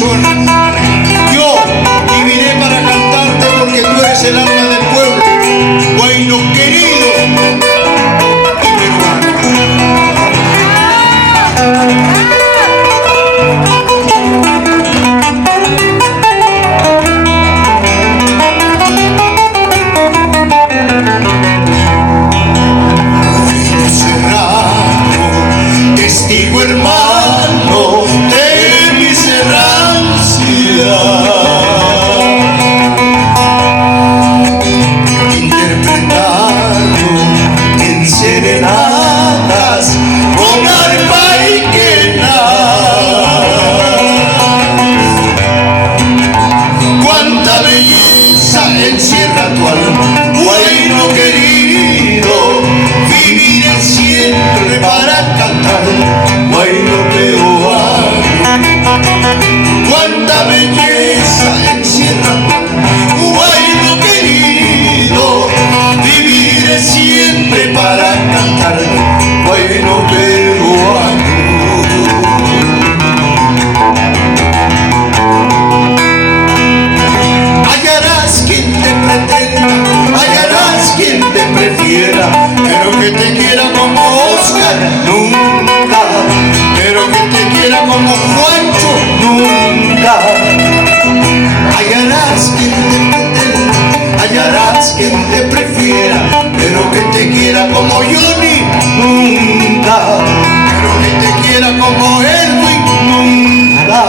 suena. Yo viviré para cantarte porque tú eres el alma del pueblo, Huayno querido y peruano. Testigo hermano de mi errancia, interpretado en serenatas con arpa y quena. Cuánta belleza encierra tu alma, Huayno querido, viviré siempre para cantar, Huayno peruano. Cuánta belleza encierra tu alma, Huayno querido, viviré siempre para cantar, Huayno peruano. Hallarás quien te pretenda, hallarás quien te prefiera, pero que te quiera como Oscar, nunca. Pero que te quiera como Juancho, nunca. Hallarás quien te pretenda, hallarás quien te prefiera, pero que te quiera como Johnny, nunca. Pero que te quiera como Edwin, nunca.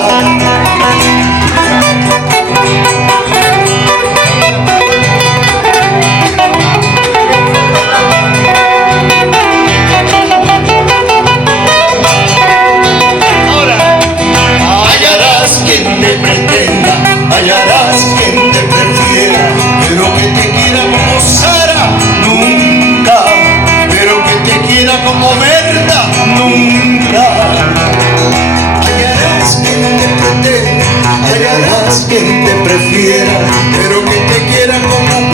Hallarás quien te prefiera, pero que te quiera como Sara, nunca. Pero que te quiera como Berta, nunca. Hallarás quien te pretenda, hallarás quien te prefiera, pero que te quiera como